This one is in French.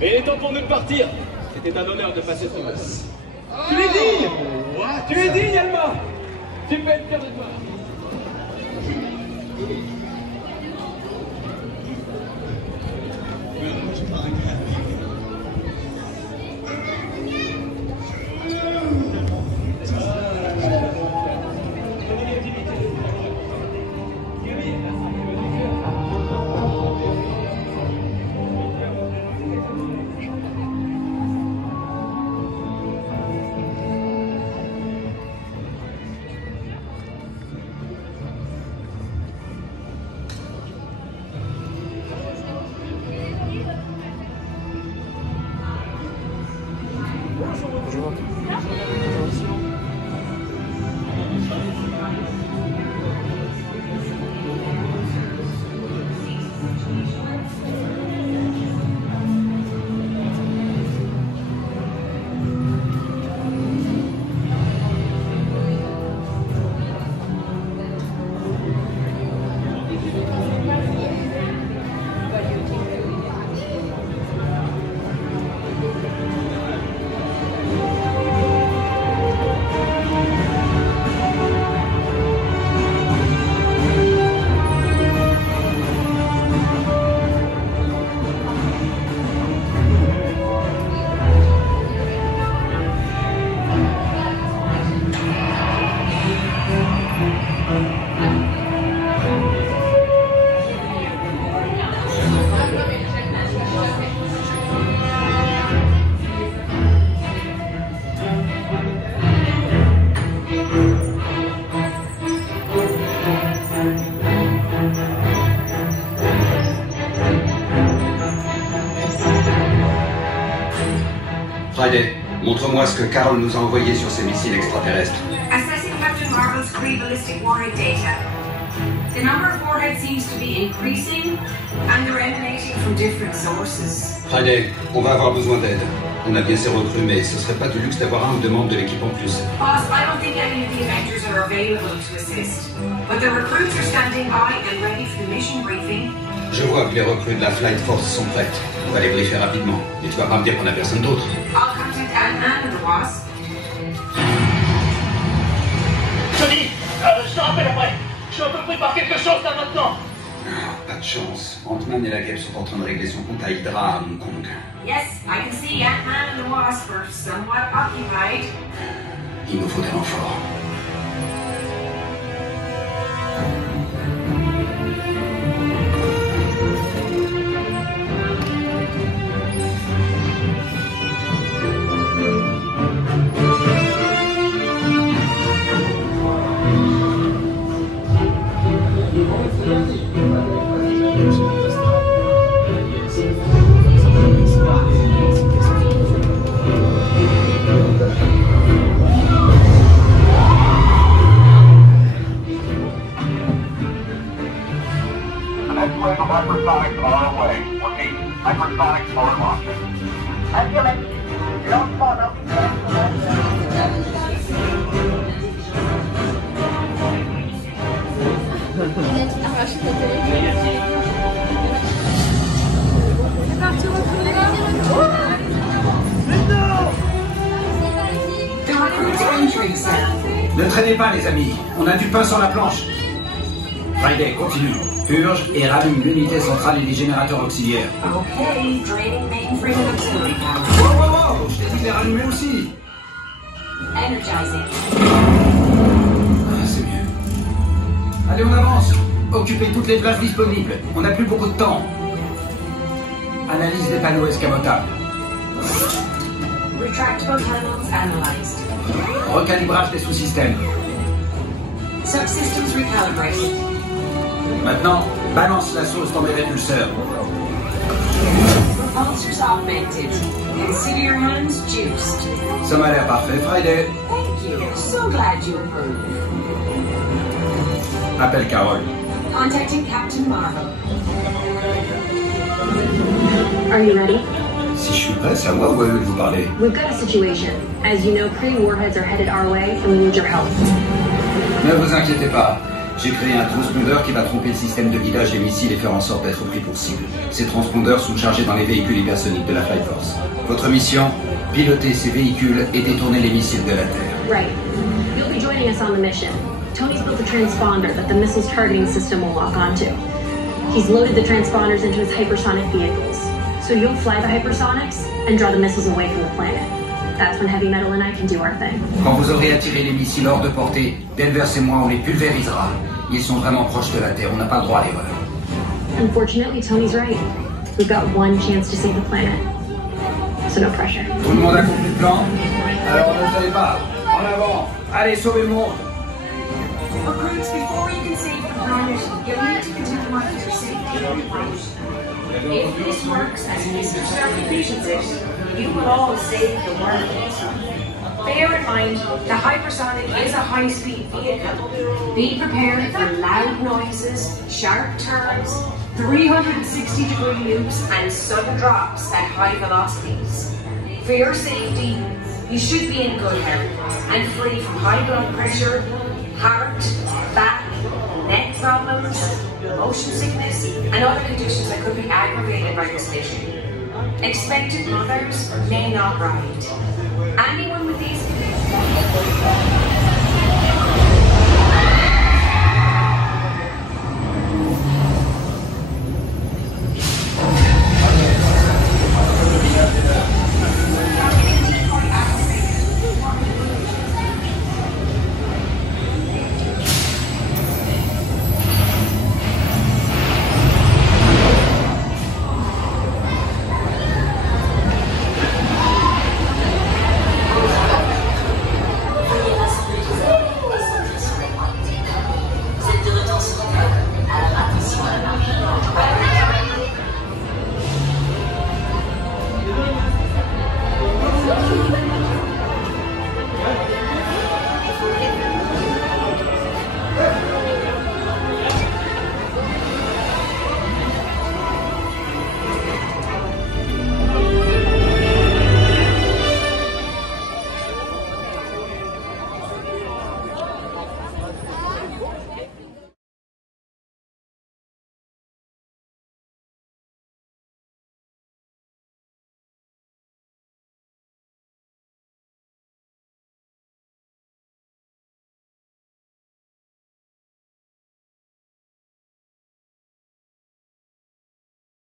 Et il est temps pour nous de partir. C'était un honneur de passer ce match. Tu es digne. Tu es digne, Alma. Tu peux être fier de toi. Friday, montre-moi ce que Carol nous a envoyé sur ces missiles extraterrestres. Assessing Captain Marvel's Kree ballistic warhead data. The number of warheads seems to be increasing, and they're emanating from different sources. Friday, on va avoir besoin d'aide. On a bien ces recrues, mais ce serait pas du luxe d'avoir un ou deux membres de l'équipe en plus. Boss, I don't think any of the Avengers are available to assist. But the recruits are standing by and ready for the mission briefing. Je vois que les recrues de la Flight Force sont prêtes. On va les briefer rapidement. Et tu vas pas me dire qu'on a personne d'autre. I'll contact Ant-Man and the Wasp. Johnny, je te rappelle après. Je suis à peu près par quelque chose là maintenant. Pas de chance. Ant-Man et la Guêpe sont en train de régler son compte à Hydra à Hong Kong. Yes, I can see Ant-Man and the Wasp are somewhat occupied. Il nous faut des renforts. Hypersonics are away. Repeat, hypersonics are launching. Ambulance, don't follow. Ne traînez pas, les amis. On a du pain sur la planche. Friday, continue. Purge et rallume l'unité centrale et les générateurs auxiliaires. Okay, draining main free and auxiliary power. Wow, je t'ai dit de les rallumer aussi. Energizing. Ah, c'est mieux. Allez, on avance. Occupez toutes les places disponibles. On n'a plus beaucoup de temps. Analyse des panneaux escamotables. Retractable panels analyzed. Recalibrage des sous-systèmes. Subsystems recalibrated. Maintenant, balance la sauce dans mes répulseurs. Repulsors augmented. Consider your hands juiced. Ça m'a l'air parfait, Friday. Thank you. So glad you approve. Appelle Carol. Contacting Captain Marvel. Are you ready? Si je suis prêt, c'est à moi ou à eux de vous parler? We've got a situation. As you know, Kree warheads are headed our way and we need your help. Ne vous inquiétez pas. J'ai créé un transpondeur qui va tromper le système de guidage des missiles et faire en sorte d'être pris pour cible. Ces transpondeurs sont chargés dans les véhicules hypersoniques de la Flight Force. Votre mission, piloter ces véhicules et détourner les missiles de la Terre. Right. You'll be joining us on the mission. Tony's built a transponder that the missile's targeting system will lock onto. He's loaded the transponders into his hypersonic vehicles. So you'll fly the hypersonics and draw the missiles away from the planet. That's when Heavy Metal and I can do our thing. Quand vous aurez attiré les missiles hors de portée, Danvers et moi, on les pulvérisera. Ils sont vraiment proches de la Terre, on n'a pas le droit à l'erreur. Unfortunately, Tony's right. We've got one chance to save the planet. So no pressure. Tout le monde a compris le plan? Alors ne savez pas. En avant. Allez, sauvez le monde. Recruits, before you can save the planet, you'll need to contemplate your safety on the planet. If this works as Mr. Stark envisions it, you will all save the world. Bear in mind, the hypersonic is a high-speed vehicle. Be prepared for loud noises, sharp turns, 360-degree loops, and sudden drops at high velocities. For your safety, you should be in good health and free from high blood pressure, heart, back, neck problems, motion sickness, and other conditions that could be aggravated by this mission. Expectant mothers may not ride. Anyone with these conditions